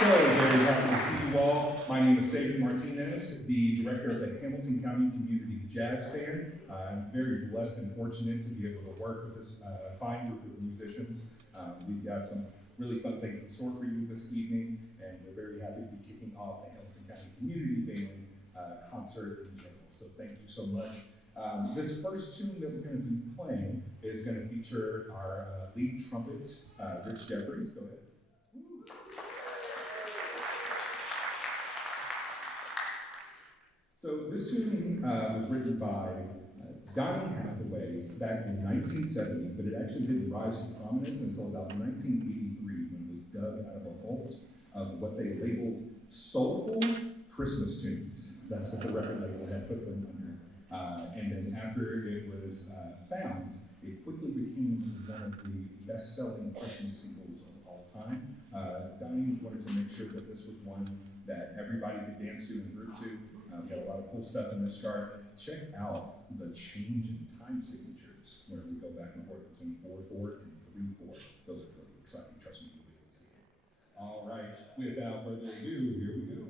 So, very happy to see you all. My name is Sabin Martinez, the director of the Hamilton County Community Jazz Band. I'm very blessed and fortunate to be able to work with this fine group of musicians. We've got some really fun things in store for you this evening, and we're very happy to be kicking off the Hamilton County Community Band concert in general. So thank you so much. This first tune that we're going to be playing is going to feature our lead trumpet, Rich Jeffries. Go ahead. So this tune was written by Donny Hathaway back in 1970, but it actually didn't rise to prominence until about 1983 when it was dug out of a vault of what they labeled soulful Christmas tunes. That's what the record label had put them under. And then after it was found, it quickly became one of the best-selling Christmas singles of all time. Donny wanted to make sure that this was one that everybody could dance to and group to. We got a lot of cool stuff in this chart. Check out the change in time signatures where we go back and forth between 4/4 and 3/4. Those are really exciting. Trust me, you'll be able to see it. All right, without further ado, here we go.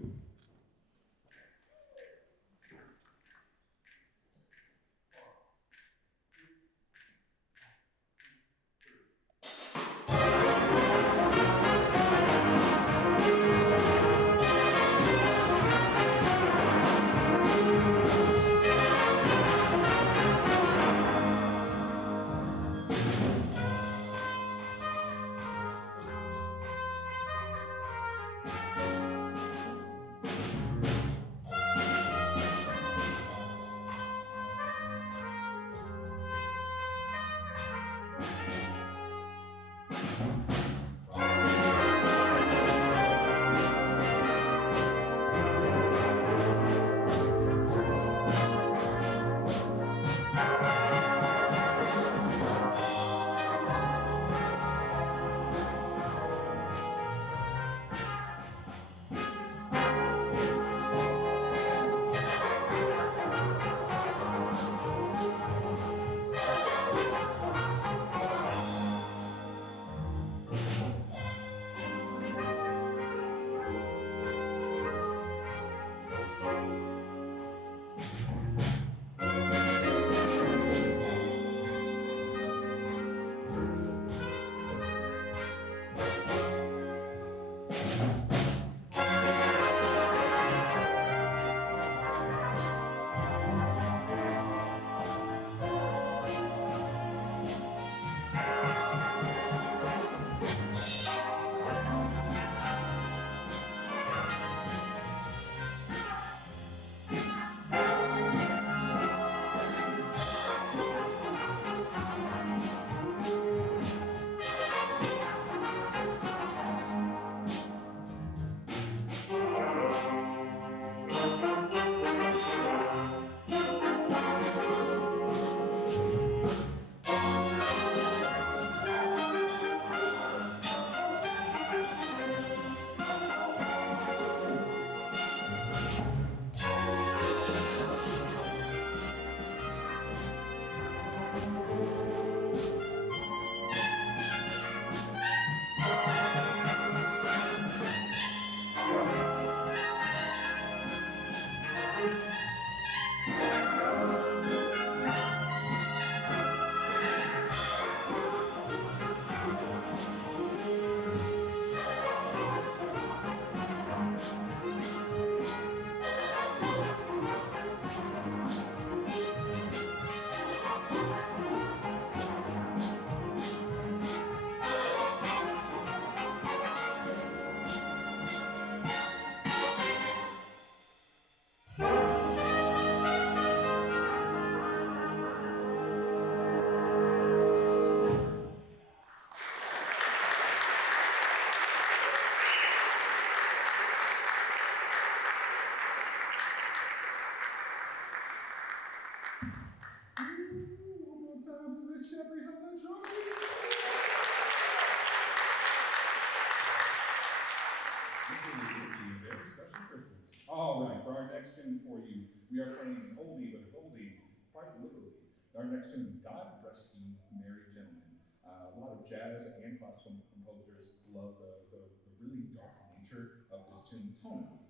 All right, for our next tune for you, we are playing an oldie but a goldie, quite literally. Our next tune is God Rest You Merry Gentlemen. A lot of jazz and classical composers love the really dark nature of this tune tonally.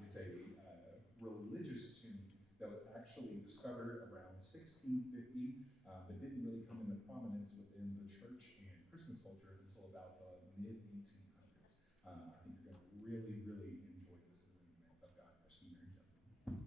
It's a religious tune that was actually discovered around 1650, but didn't really come into prominence within the church and Christmas culture until about the mid-1800s. I think you're going to really, really enjoy this arrangement of God Rescue Mary Jane.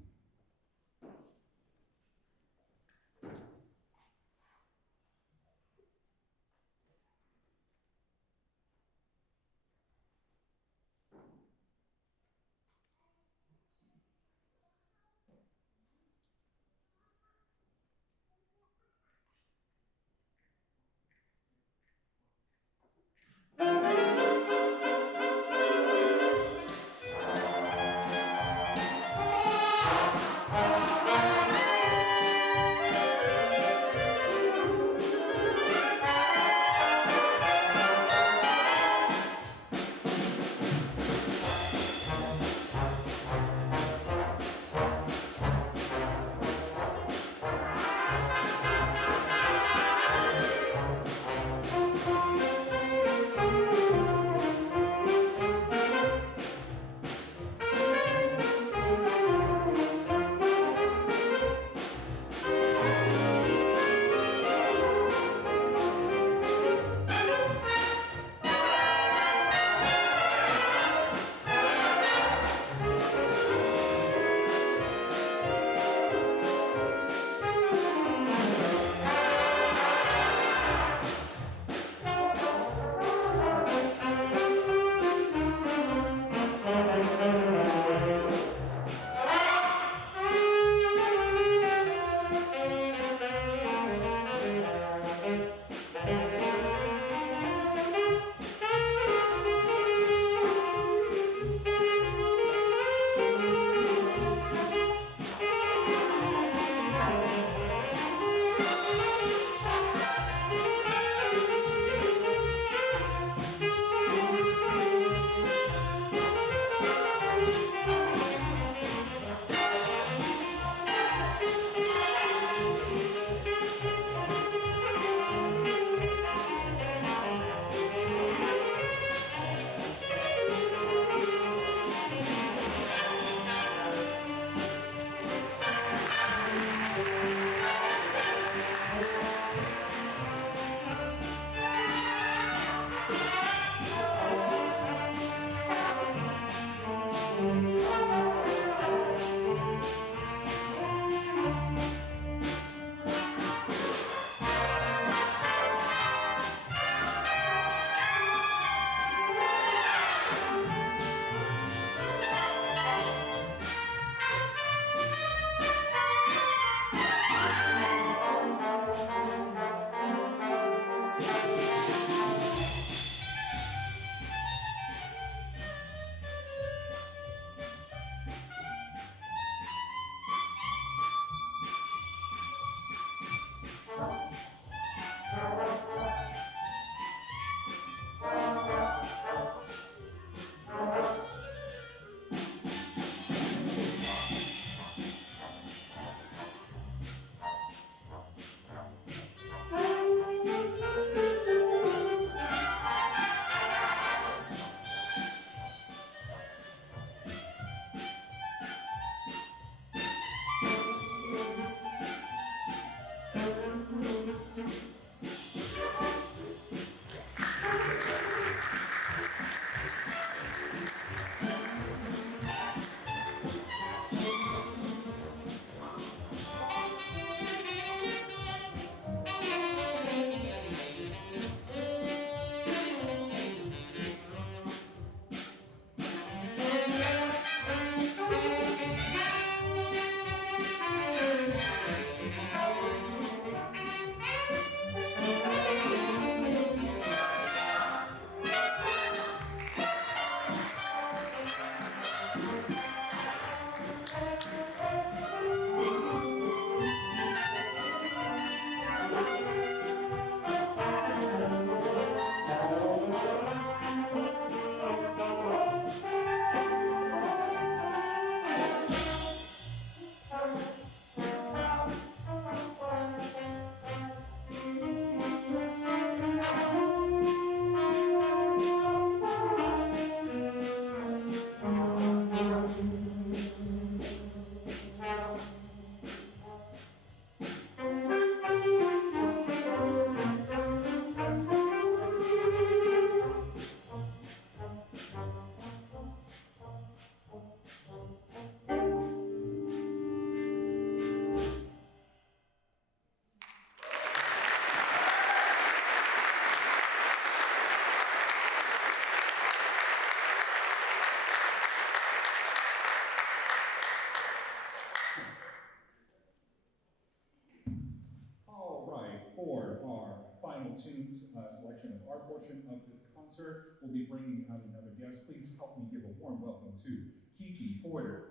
section of our portion of this concert, we'll be bringing out another guest. Please help me give a warm welcome to Kiki Porter.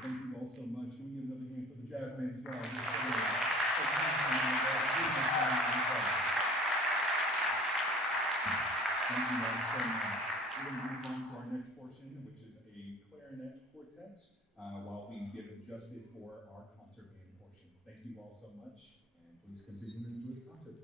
Thank you all so much. Can we give another hand for the jazz band as well? Thank you all so much. We're going to move on to our next portion, which is a clarinet quartet, while we get adjusted for our concert band portion. Thank you all so much, and please continue to enjoy the concert.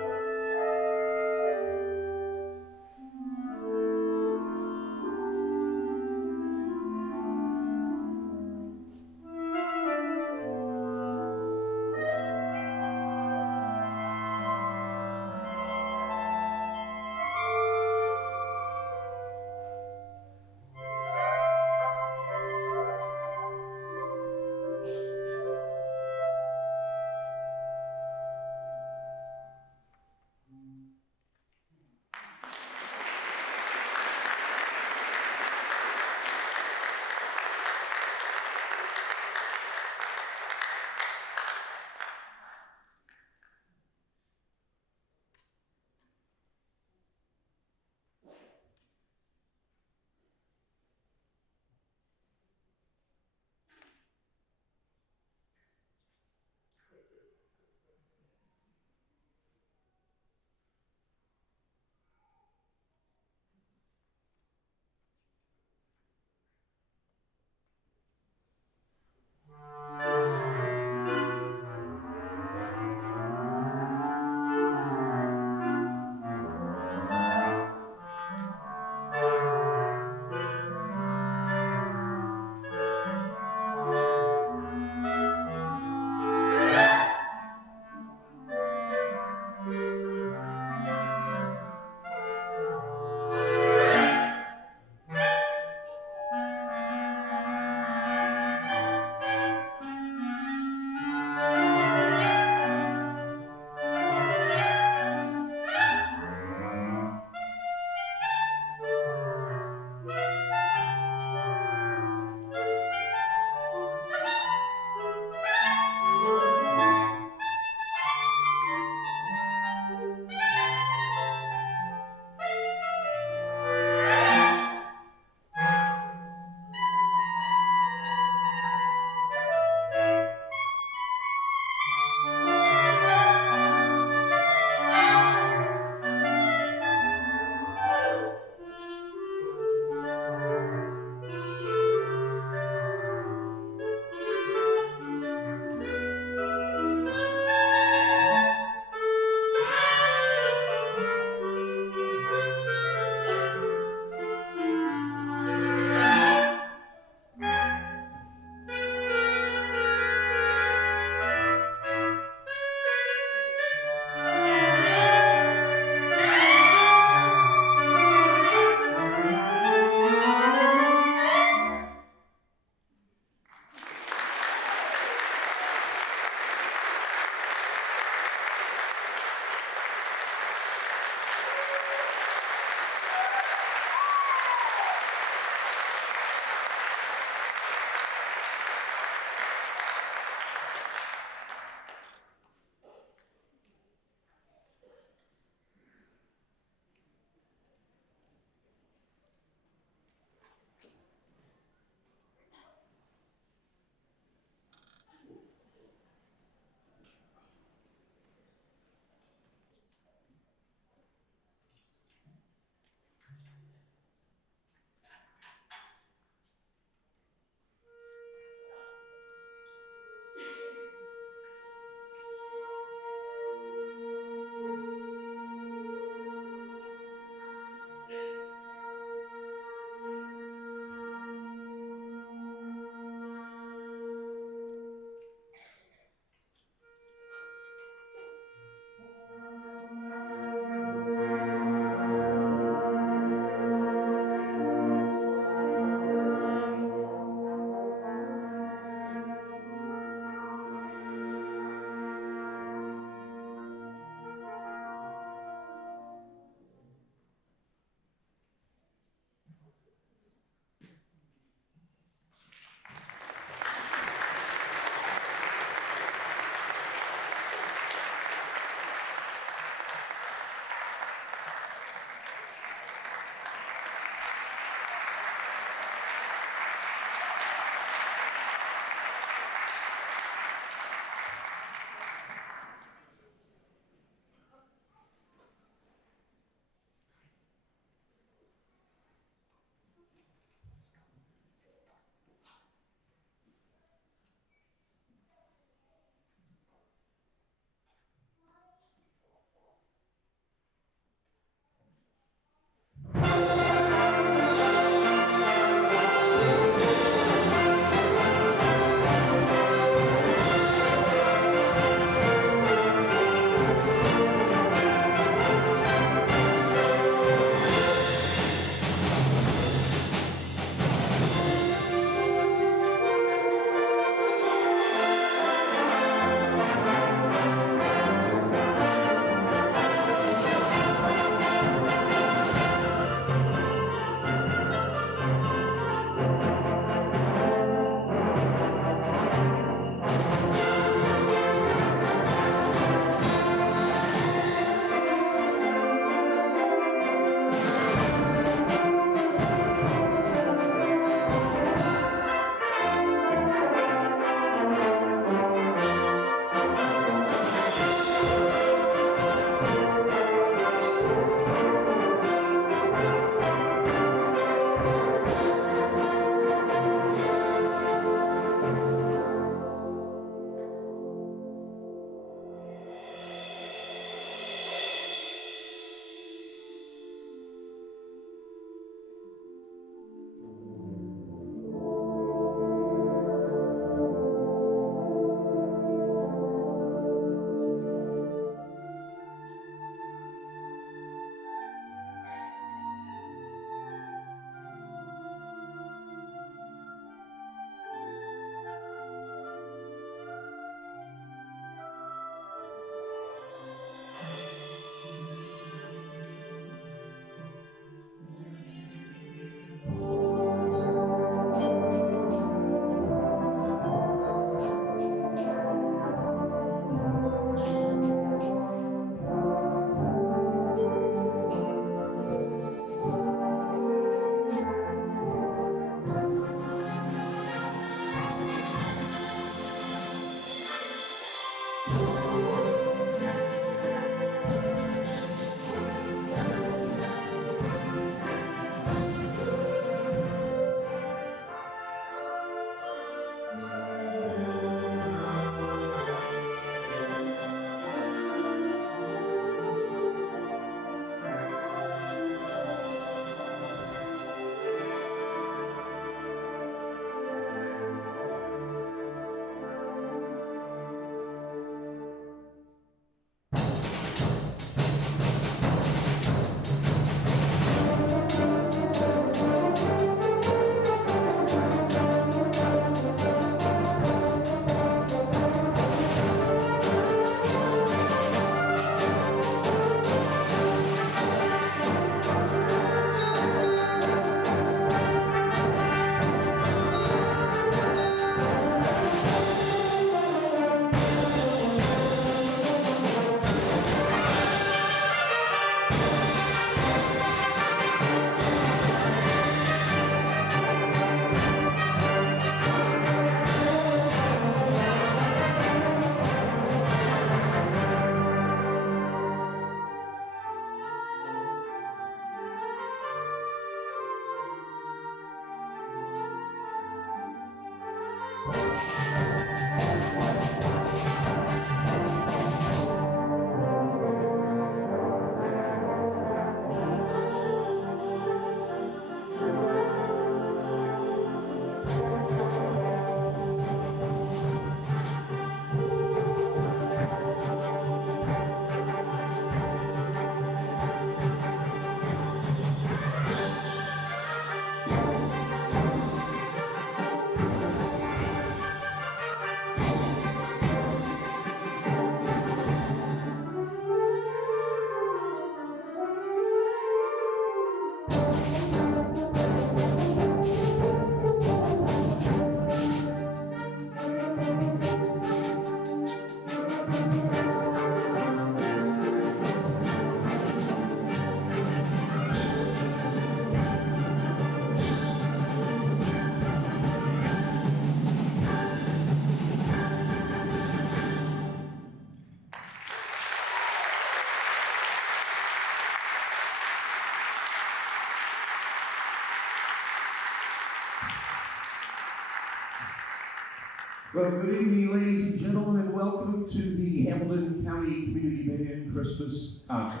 Well, good evening, ladies and gentlemen, and welcome to the Hamilton County Community Band Christmas Concert.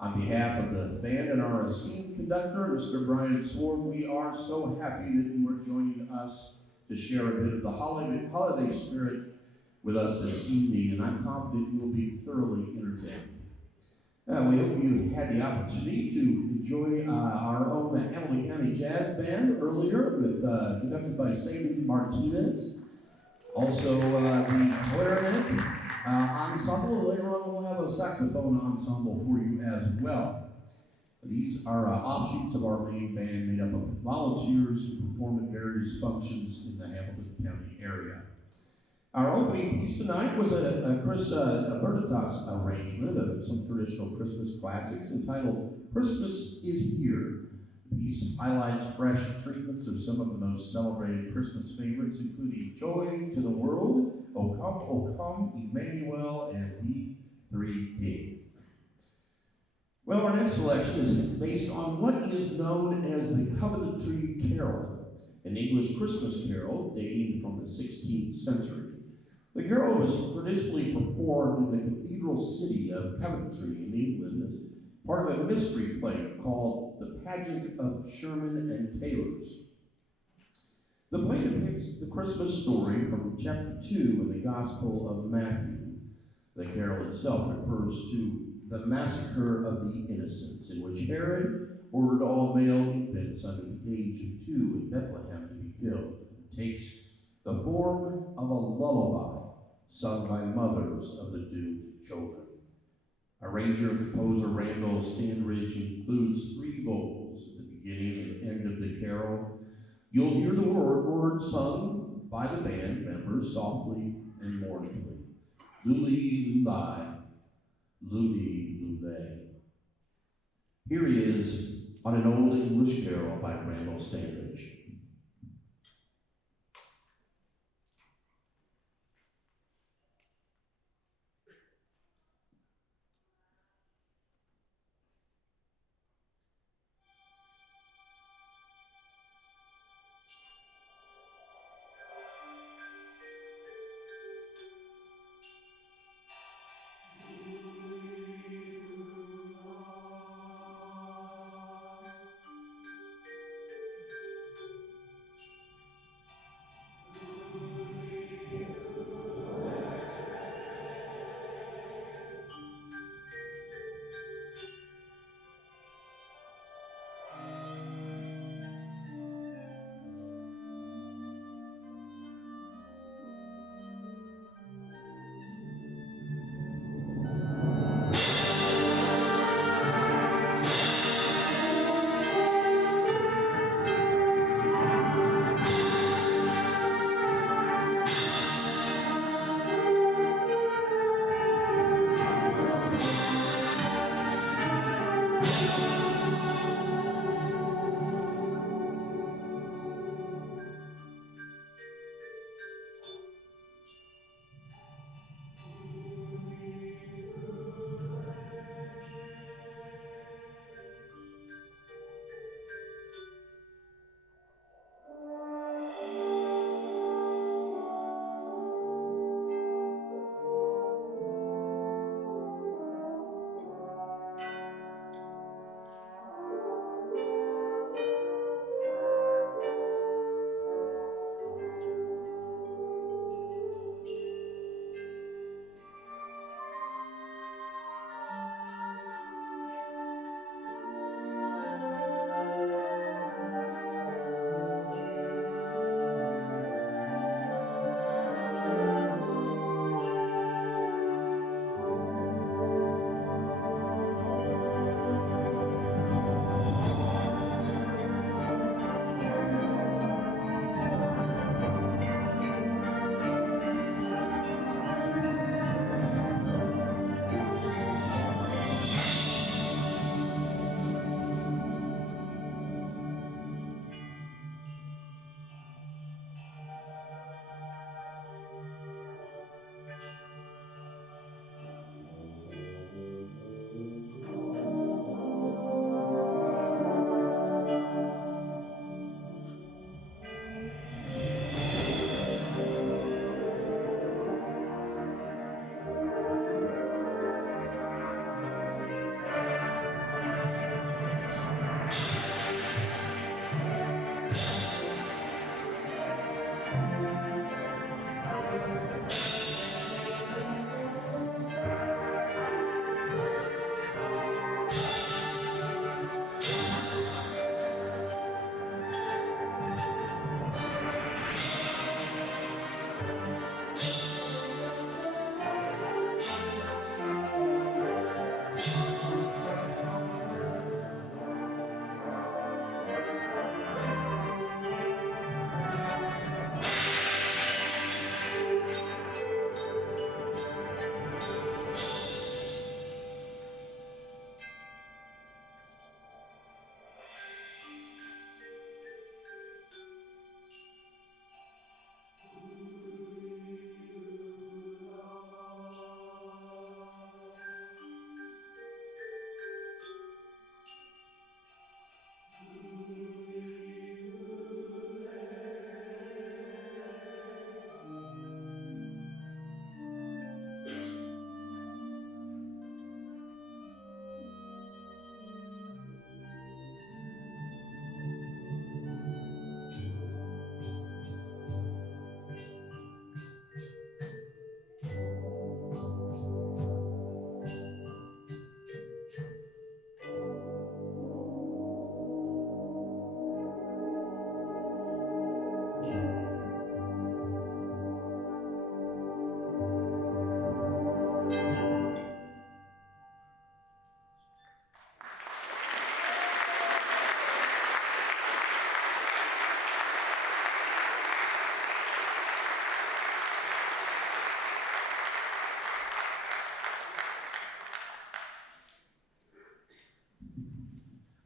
On behalf of the band and our esteemed conductor, Mr. Brian Swart, we are so happy that you are joining us to share a bit of the holiday spirit with us this evening, and I'm confident you will be thoroughly entertained. We hope you had the opportunity to enjoy our own Hamilton County Jazz Band earlier, conducted by Sabin Martinez. Also, the Clarinet Ensemble. Later on, we'll have a saxophone ensemble for you as well. These are offshoots of our main band made up of volunteers who perform at various functions in the Hamilton County area. Our opening piece tonight was a Chris Bernatas arrangement of some traditional Christmas classics entitled Christmas is Here. The piece highlights fresh treatments of some of the most celebrated Christmas favorites, including Joy to the World, O Come, Emmanuel, and We Three King. Well, our next selection is based on what is known as the Coventry Carol, an English Christmas carol dating from the 16th century. The carol was traditionally performed in the cathedral city of Coventry in England as part of a mystery play called The Pageant of Sherman and Taylors. The play depicts the Christmas story from chapter 2 in the Gospel of Matthew. The carol itself refers to the massacre of the innocents, in which Herod ordered all male infants under the age of 2 in Bethlehem to be killed. It takes the form of a lullaby sung by mothers of the doomed children. Arranger and composer Randall Standridge includes 3 vocals at the beginning and end of the carol. You'll hear the words sung by the band members softly and mournfully. Luli, luli, luli, lule. Here he is on an old English carol by Randall Standridge.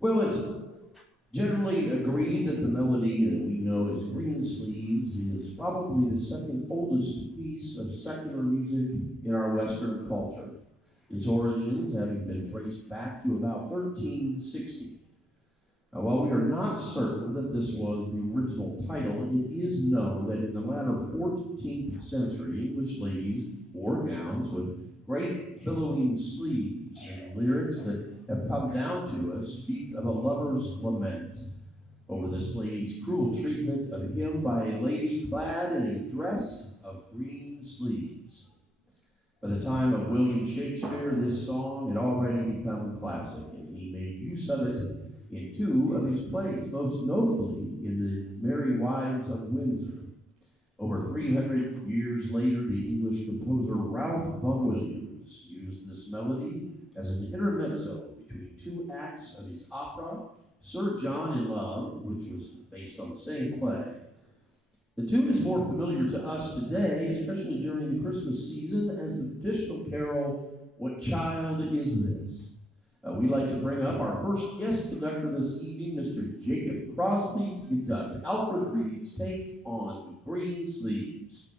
Well, it's generally agreed that the melody that we know as Green Sleeves is probably the second oldest piece of secular music in our Western culture, its origins having been traced back to about 1360. Now, while we are not certain that this was the original title, it is known that in the latter 14th century, English ladies wore gowns with great billowing sleeves, and lyrics that have come down to us speak of a lover's lament over this lady's cruel treatment of him by a lady clad in a dress of green sleeves. By the time of William Shakespeare, this song had already become a classic, and he made use of it in two of his plays, most notably in the Merry Wives of Windsor. Over 300 years later, the English composer Ralph Vaughan Williams used this melody as an intermezzo between two acts of his opera, Sir John in Love, which was based on the same play. The tune is more familiar to us today, especially during the Christmas season, as the traditional carol, What Child Is This? We'd like to bring up our first guest conductor this evening, Mr. Jacob Crossley, to conduct Alfred Reed's take on Green Sleeves.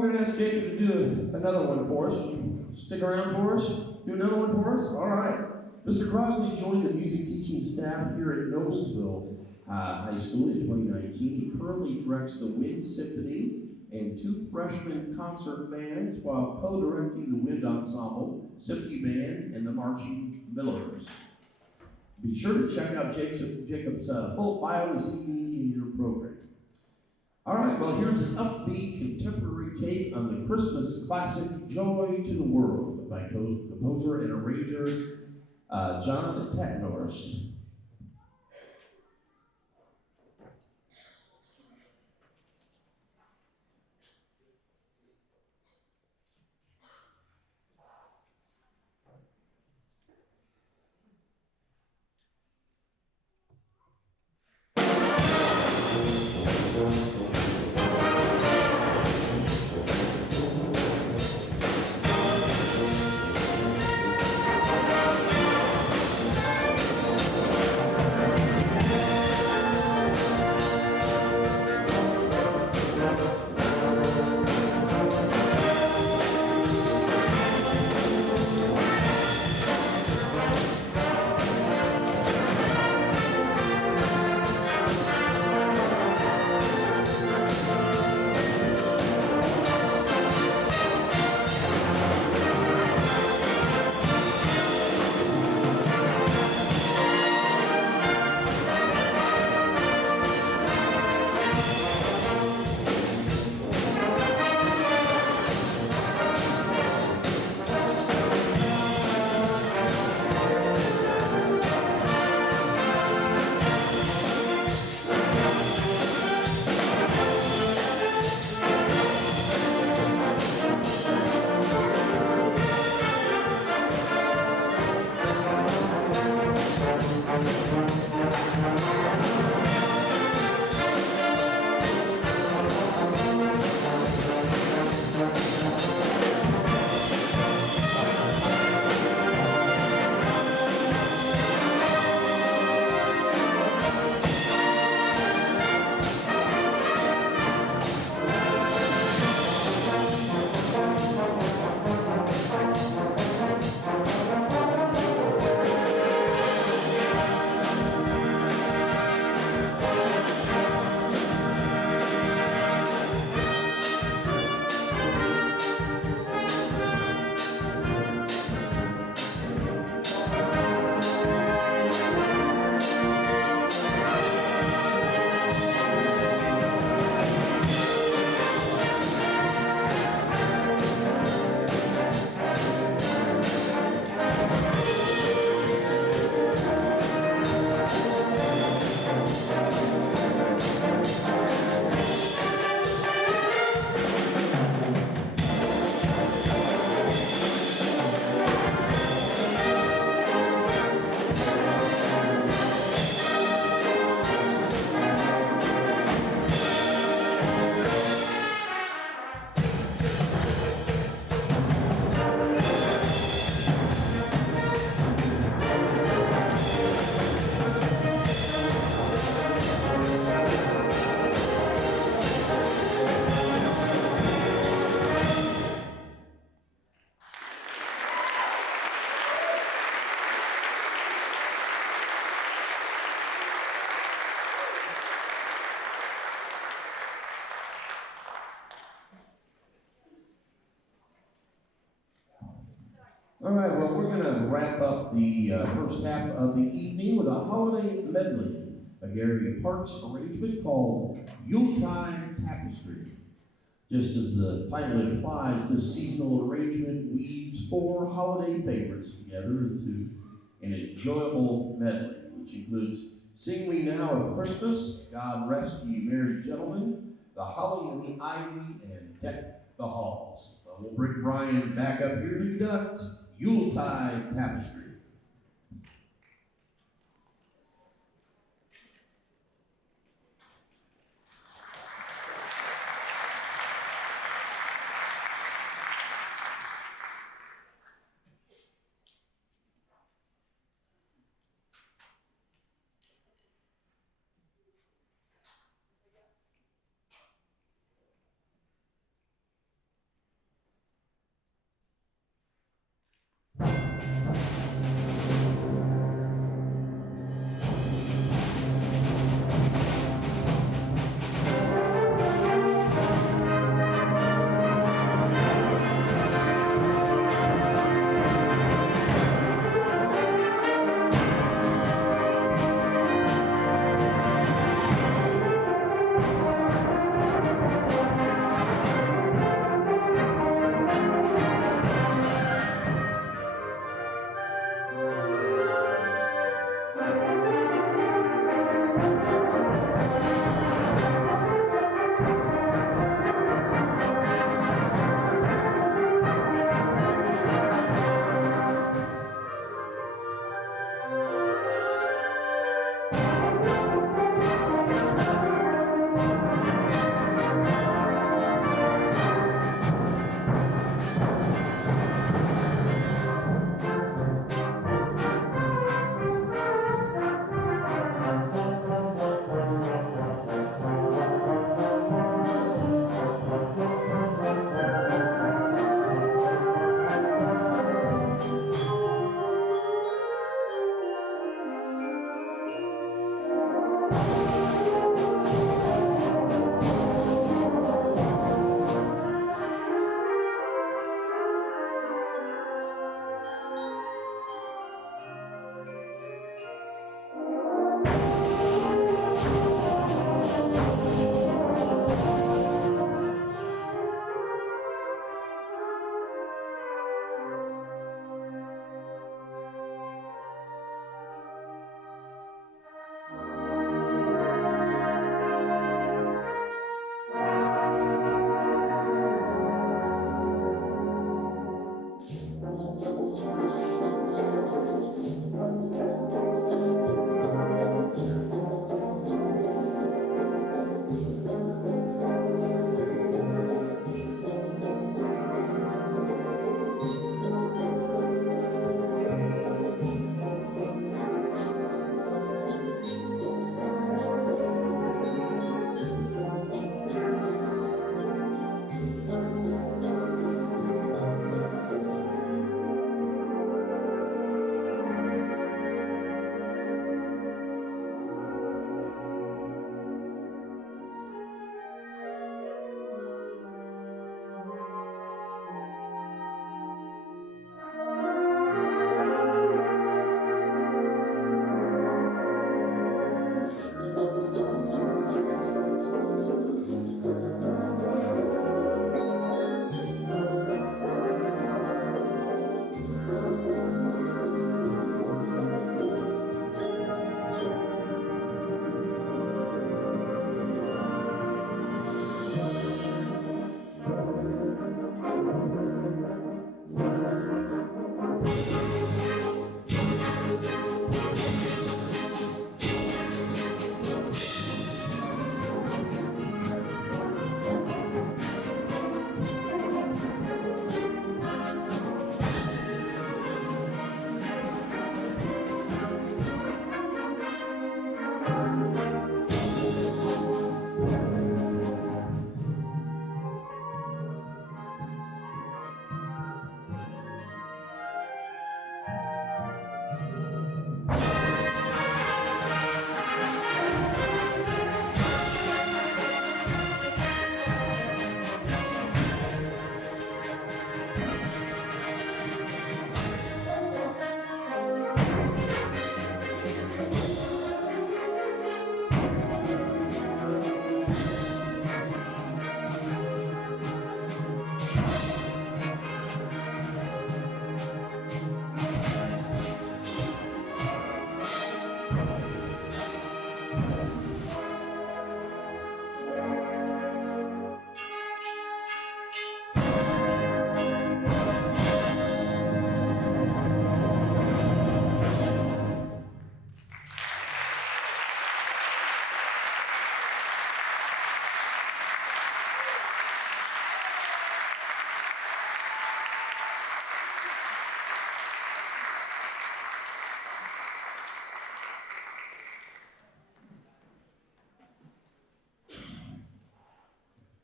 we're going to ask Jacob to do another one for us. Stick around for us. Do another one for us. All right. Mr. Crossley joined the music teaching staff here at Noblesville High School in 2019. He currently directs the Wind Symphony and 2 freshman concert bands while co-directing the Wind Ensemble, Symphony Band, and the Marching Millers. Be sure to check out Jacob's full bio this evening in your program. All right, well, here's an upbeat contemporary take on the Christmas classic Joy to the World by composer and arranger John Tatnorst. All right, well, we're going to wrap up the first half of the evening with a holiday medley, a Gary Parks arrangement called Yuletide Tapestry. Just as the title implies, this seasonal arrangement weaves 4 holiday favorites together into an enjoyable medley, which includes Sing We Now of Christmas, God Rest Ye Merry Gentlemen, The Holly and the Ivy, and Deck the Halls. Well, we'll bring Brian back up here to conduct Yuletide Tapestry.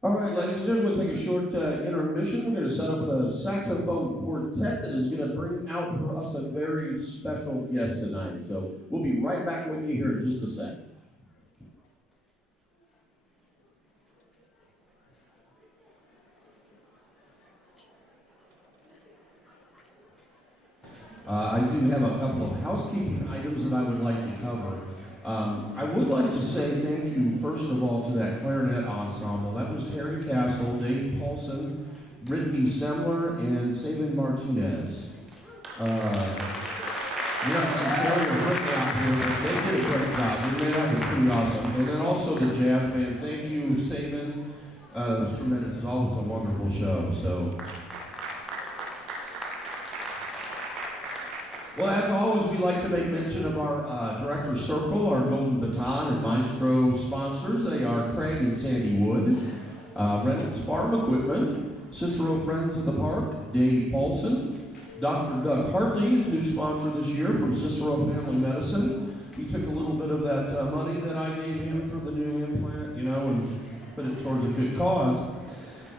All right, ladies and gentlemen, we'll take a short intermission. We're going to set up the saxophone quartet that is going to bring out for us a very special guest tonight. So we'll be right back with you here in just a sec. I do have a couple of housekeeping items that I would like to cover. I would like to say thank you, first of all, to that Clarinet Ensemble. That was Terry Castle, Dave Paulson, Brittany Semler, and Sabin Martinez. We have some Terry and Brittany out here, but they did a great job. That was pretty awesome. And then also the jazz band. Thank you, Sabin. It was tremendous. It's always a wonderful show. So, well, as always, we like to make mention of our Director's Circle, our Golden Baton and Maestro sponsors. They are Craig and Sandy Wood, Reynolds Farm Equipment, Cicero Friends of the Park, Dave Paulson, Dr. Doug Hartley is new sponsor this year from Cicero Family Medicine. He took a little bit of that money that I gave him for the new implant, and put it towards a good cause.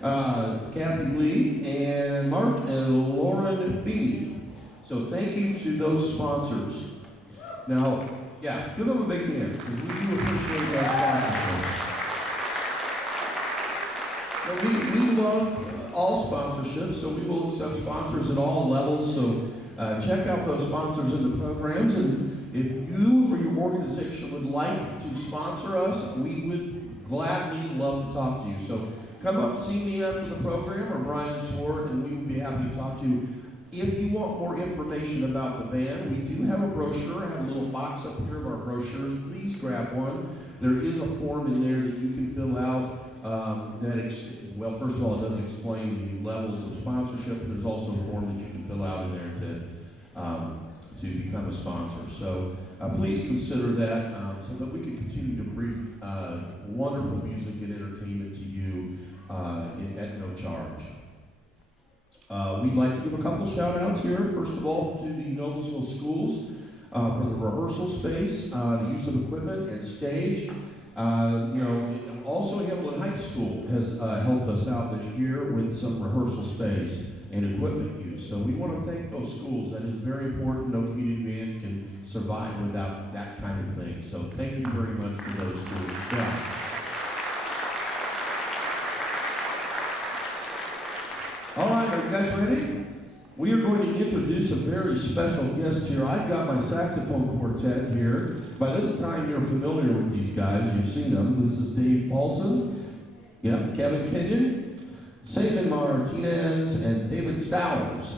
Kathy Lee and Mark and Lauren Beanie. So thank you to those sponsors. Now, yeah, give them a big hand, because we do appreciate that sponsorship. We love all sponsorships, so we will accept sponsors at all levels. So check out those sponsors in the programs, and if you or your organization would like to sponsor us, we would gladly love to talk to you. So come up, see me after the program, or Brian Swart, and we would be happy to talk to you. If you want more information about the band, we do have a brochure. I have a little box up here of our brochures. Please grab one. There is a form in there that you can fill out. Well, first of all, it does explain the levels of sponsorship. There's also a form that you can fill out in there to become a sponsor. So please consider that so that we can continue to bring wonderful music and entertainment to you at no charge. We'd like to give a couple shout outs here. First of all, to the Noblesville schools for the rehearsal space, the use of equipment and stage. Also Hamilton High School has helped us out this year with some rehearsal space and equipment use. So we want to thank those schools. That is very important. No community band can survive without that kind of thing. So thank you very much to those schools. Yeah. All right, are you guys ready? We are going to introduce a very special guest here. I've got my saxophone quartet here. By this time, you're familiar with these guys. You've seen them. This is Dave Paulson, Kevin Kenyon, Sabin Martinez, and David Stowers.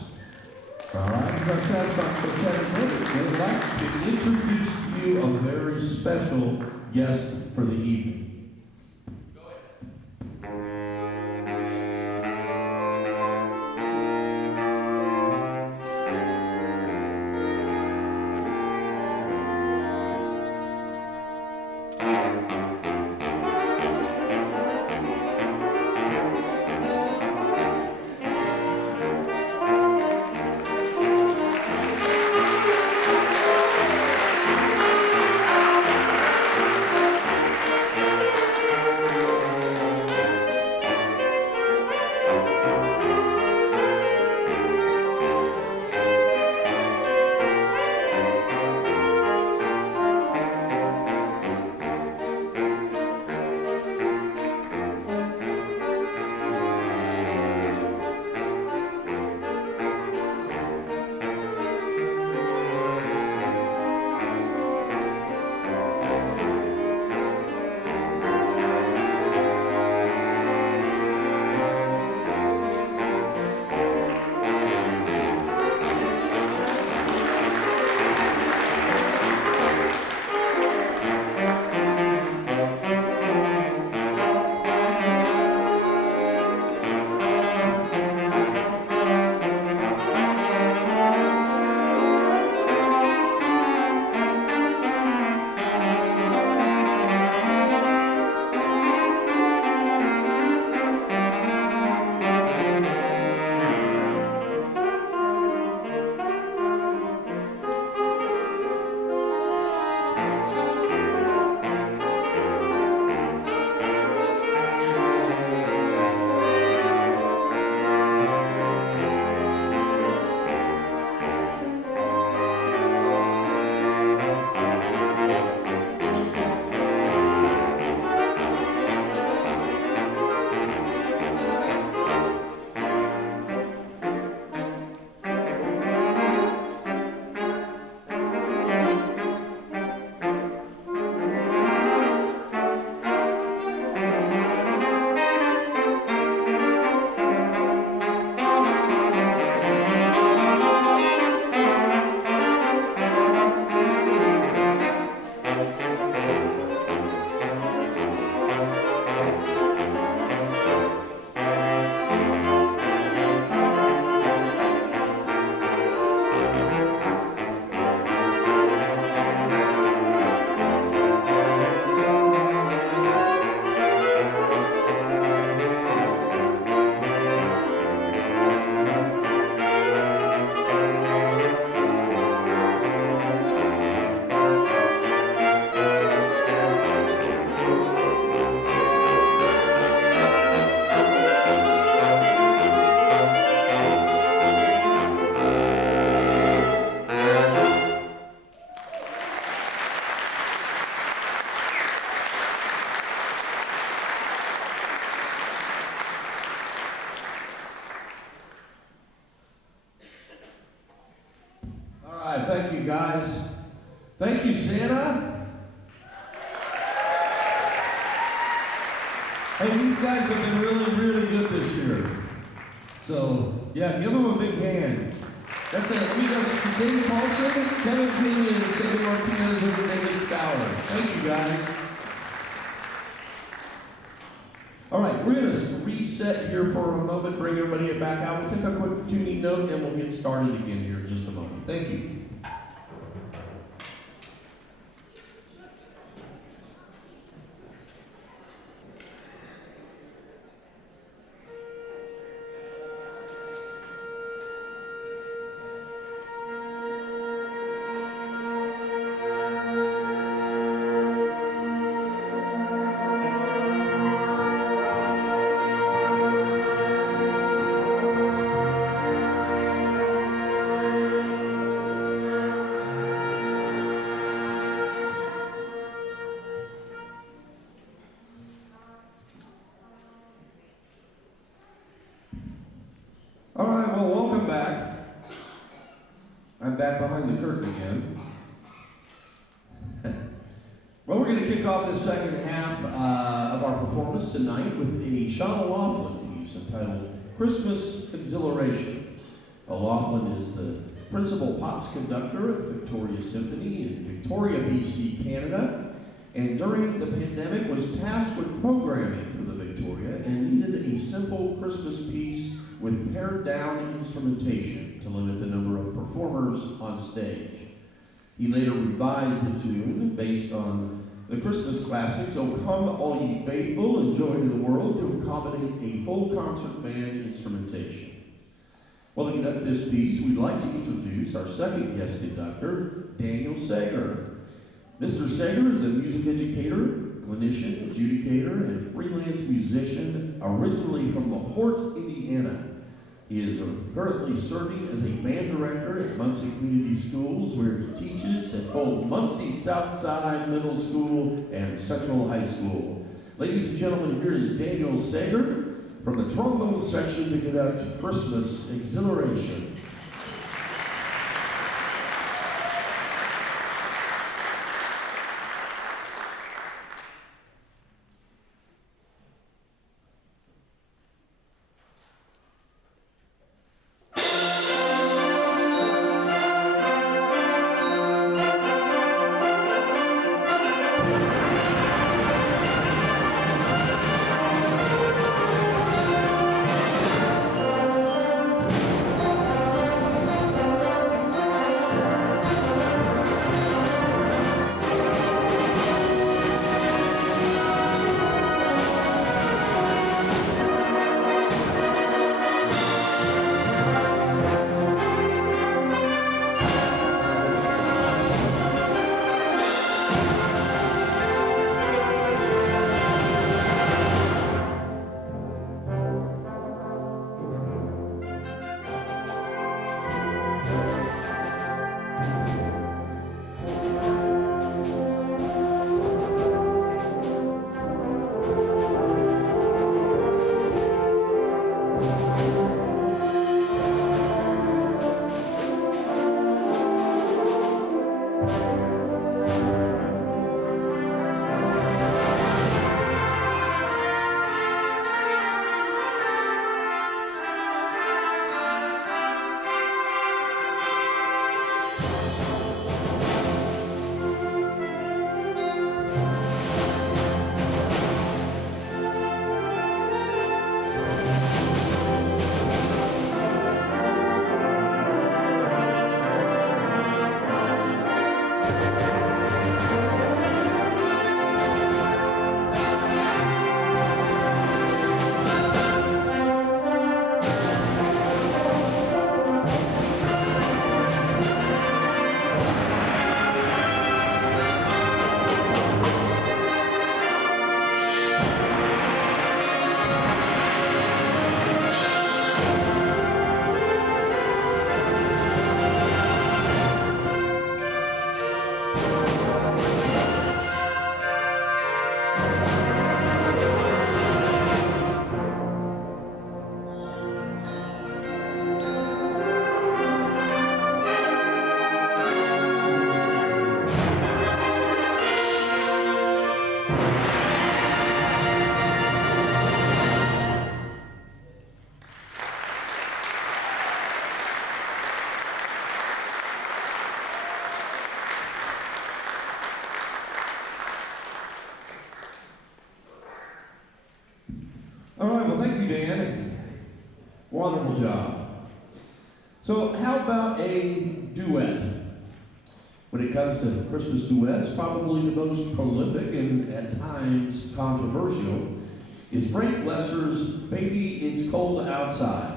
All right, this is our saxophone quartet. We'd like to introduce to you a very special guest for the evening. right, thank you guys. Thank you, Santa. Hey, these guys have been really, really good this year. So, yeah, give them a big hand. That's it. Let me go. David Paulson, Kevin Pena, and Sabin Martinez, and David Stowers. Thank you, guys. All right, we're going to reset here for a moment, bring everybody back out. We'll take a quick tuning note, and we'll get started again here in just a moment. Thank you. All right, well, welcome back. I'm back behind the curtain again. Well, we're going to kick off the second half of our performance tonight with a Sean O'Loughlin piece entitled Christmas Exhilaration. O'Loughlin is the principal pops conductor at the Victoria Symphony in Victoria, BC, Canada, and during the pandemic was tasked with programming for the Victoria and needed a simple Christmas piece with pared-down instrumentation to limit the number of performers on stage. He later revised the tune based on the Christmas classics, "O Come All Ye Faithful and Joy to the World," to accommodate a full concert band instrumentation. Well, to conduct this piece, we'd like to introduce our second guest conductor, Daniel Sager. Mr. Sager is a music educator, clinician, adjudicator, and freelance musician originally from LaPorte, Indiana. He is currently serving as a band director at Muncie Community Schools, where he teaches at both Muncie Southside Middle School and Central High School. Ladies and gentlemen, here is Daniel Sager from the trombone section to conduct Christmas Exhilaration. All right, well, thank you, Dan. Wonderful job. So, how about a duet? When it comes to Christmas duets, probably the most prolific and at times controversial is Frank Lesser's Baby It's Cold Outside.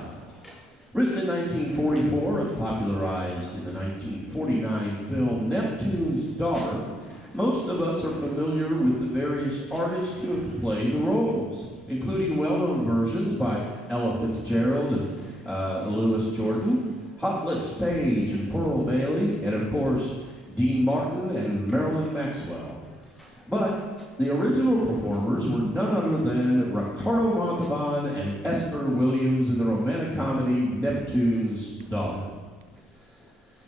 Written in 1944 and popularized in the 1949 film Neptune's Daughter, most of us are familiar with the various artists who have played the roles, including well-known versions by Ella Fitzgerald and Louis Jordan, Hot Lips Page and Pearl Bailey, and of course, Dean Martin and Marilyn Maxwell. But the original performers were none other than Ricardo Montalban and Esther Williams in the romantic comedy Neptune's Daughter.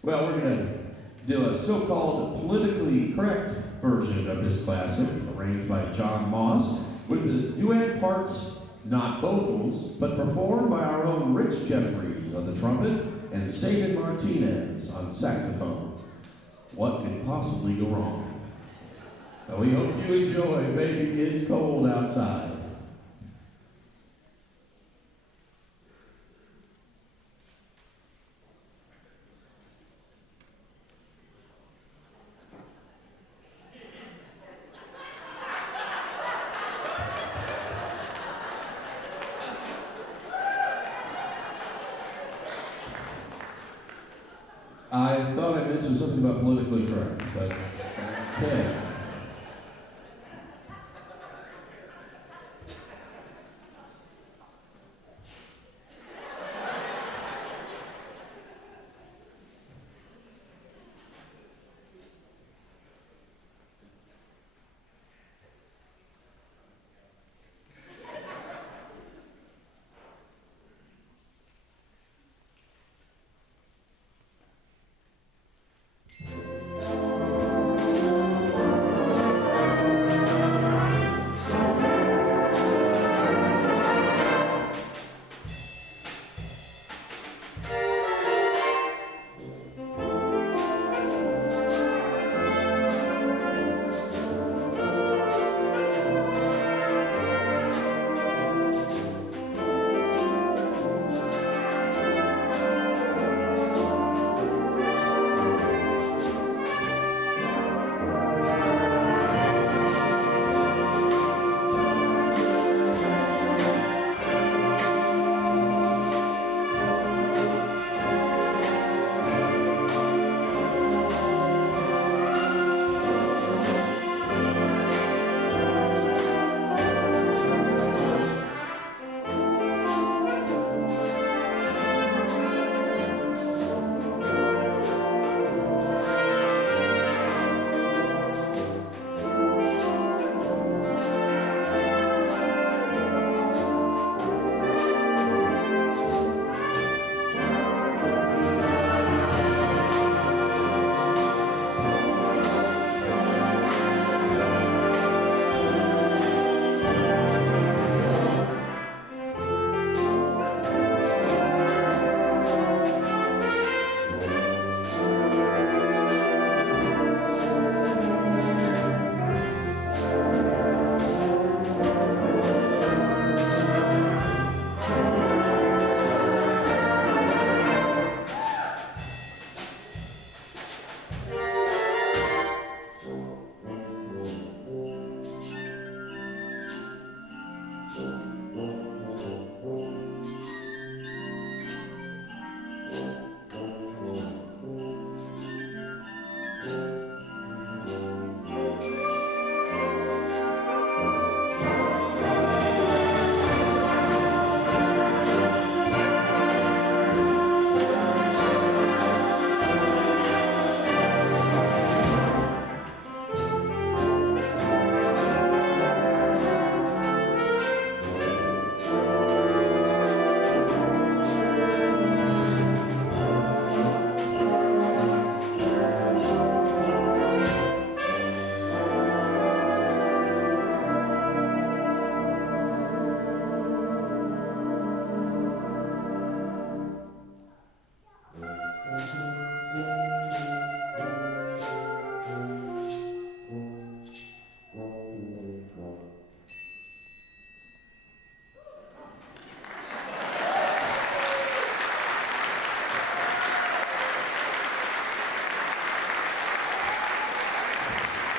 Well, we're going to do a so-called politically correct version of this classic, arranged by John Moss, with the duet parts, not vocals, but performed by our own Rich Jeffries on the trumpet and Sabin Martinez on saxophone. What could possibly go wrong? Now, we hope you enjoy Baby It's Cold Outside. I thought I mentioned something about politically correct, but okay.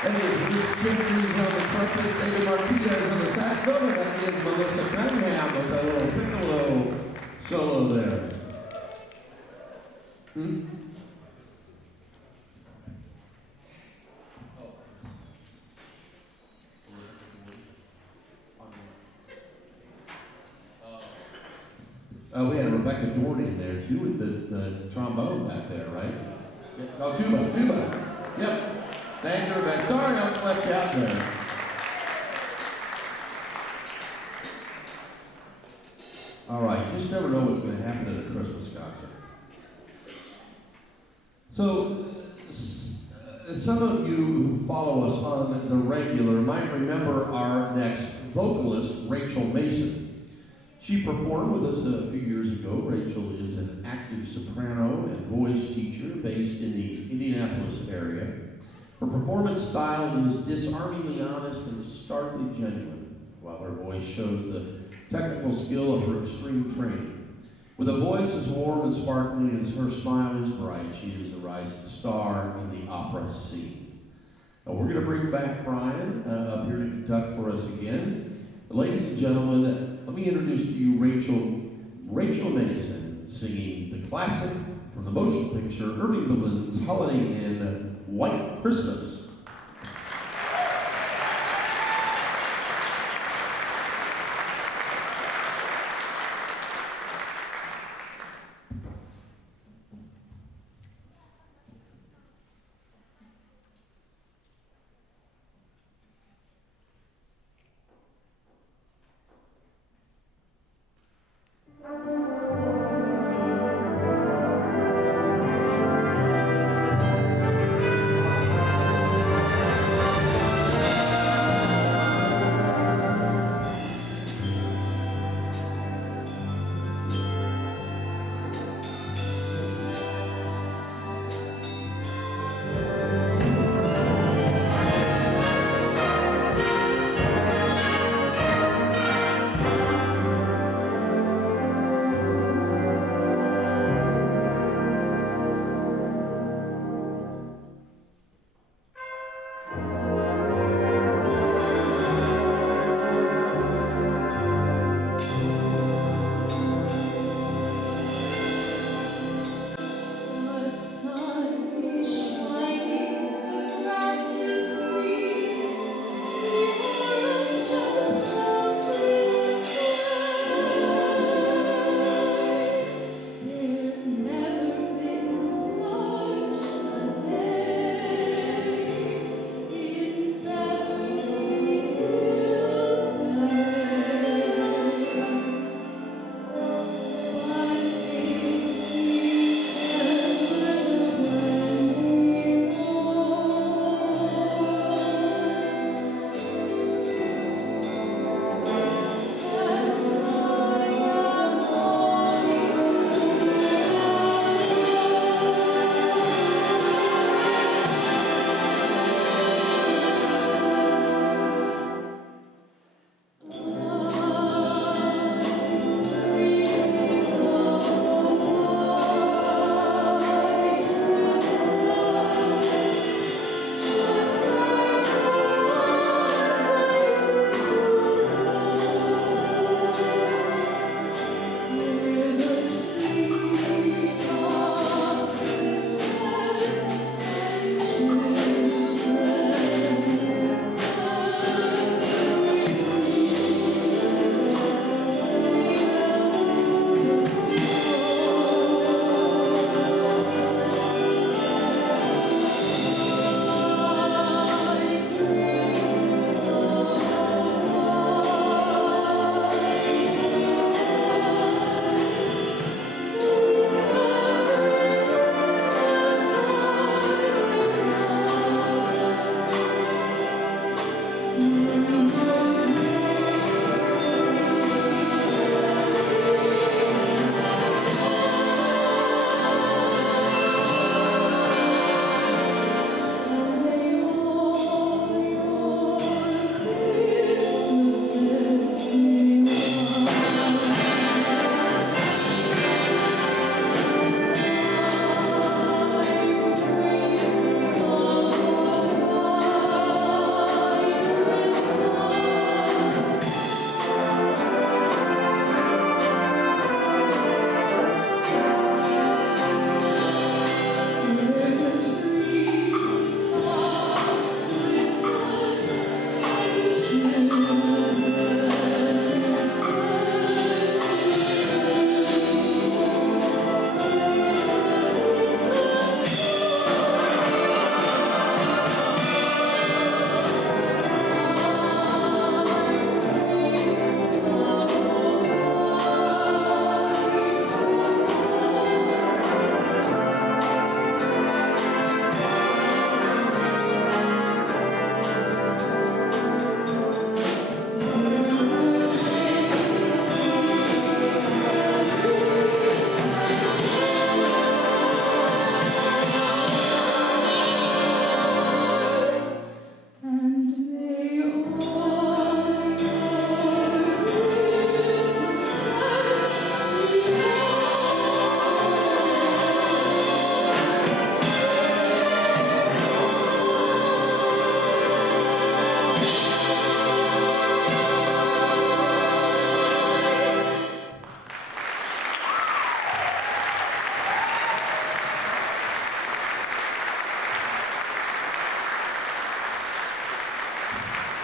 That is Rich Jeffries on the trumpet, Sabin Martinez on the saxophone, and that is Melissa Cunningham with a little piccolo solo there. We had Rebecca Dorney in there too with the trombone back there, right? Yep. Oh, tuba. Yep. Thank you, Rebecca. Sorry, I left you out there. All right, just never know what's going to happen at a Christmas concert. So, some of you who follow us on the regular might remember our next vocalist, Rachel Mason. She performed with us a few years ago. Rachel is an active soprano and voice teacher based in the Indianapolis area. Her performance style is disarmingly honest and starkly genuine, while her voice shows the technical skill of her extreme training. With a voice as warm and sparkling as her smile is bright, she is a rising star in the opera scene. Now we're going to bring back Brian up here to conduct for us again. Ladies and gentlemen, let me introduce to you Rachel Mason singing the classic from the motion picture Irving Berlin's Holiday Inn, White Christmas.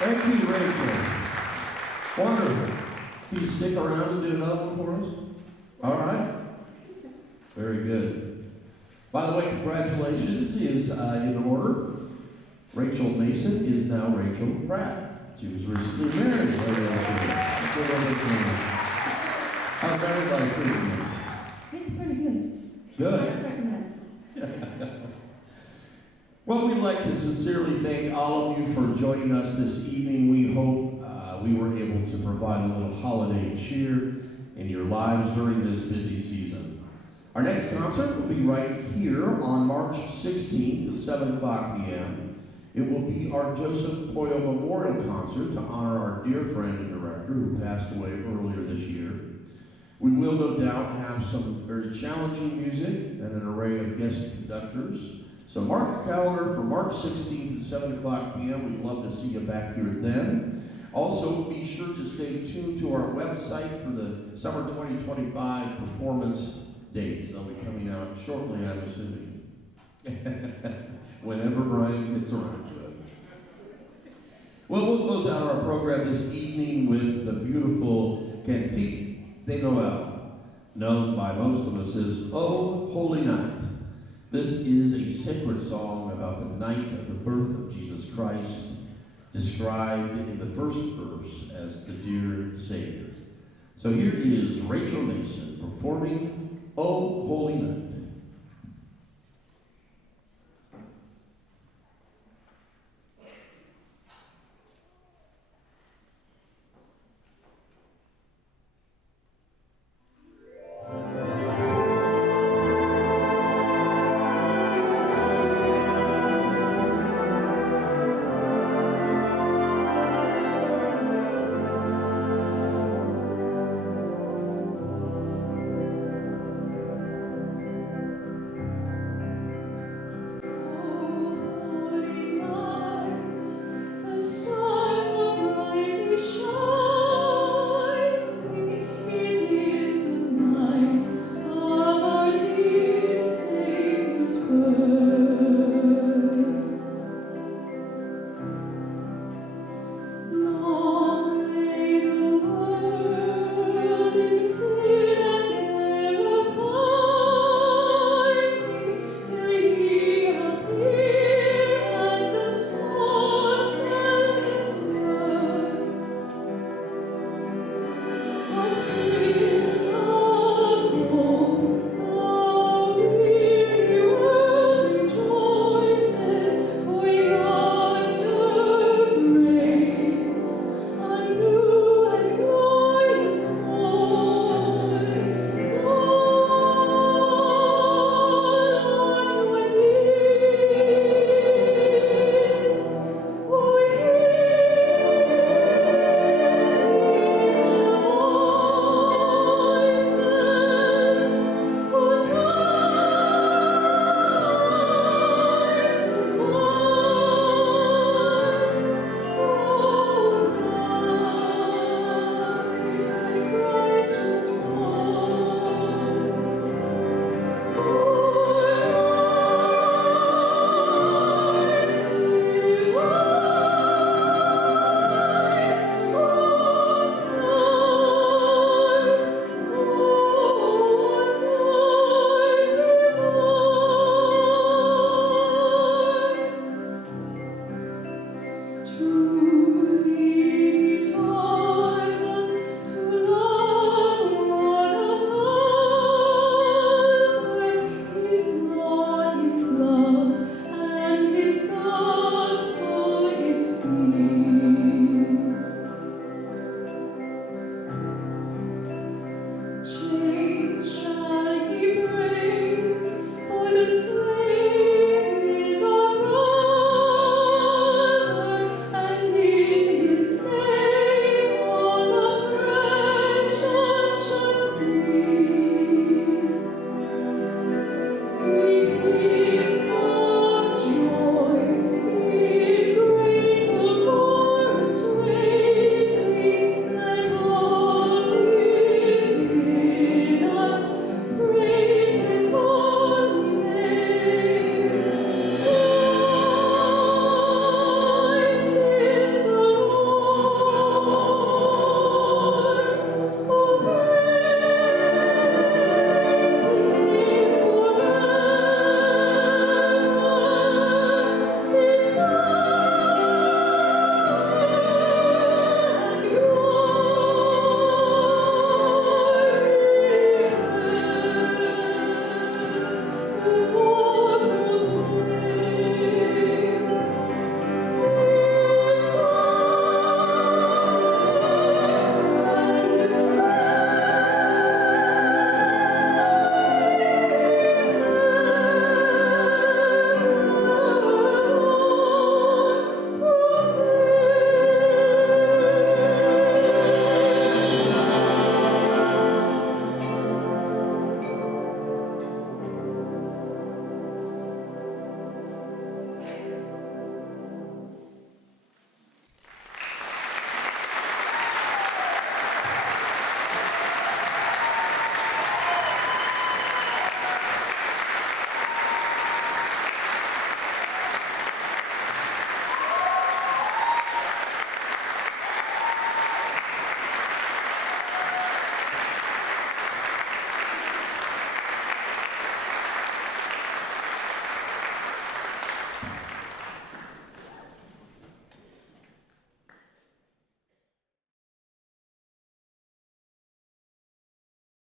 Thank you, Rachel. Wonderful. Can you stick around and do another one for us? All right. Very good. By the way, congratulations is in order. Rachel Mason is now Rachel Pratt. She was recently married. How's everybody treating you? It's pretty good. Good. I recommend. Well, we'd like to sincerely thank all of you for joining us this evening. We hope we were able to provide a little holiday cheer in your lives during this busy season. Our next concert will be right here on March 16th at 7 o'clock p.m. It will be our Joseph Poyo Memorial Concert to honor our dear friend and director who passed away earlier this year. We will no doubt have some very challenging music and an array of guest conductors. So mark your calendar for March 16th at 7 o'clock p.m. We'd love to see you back here then. Also, be sure to stay tuned to our website for the summer 2025 performance dates. They'll be coming out shortly, I'm assuming. Whenever Brian gets around to it. Well, we'll close out our program this evening with the beautiful Cantique de Noël, known by most of us as Oh Holy Night. This is a sacred song about the night of the birth of Jesus Christ, described in the first verse as the dear Savior. So here is Rachel Mason performing Oh Holy Night.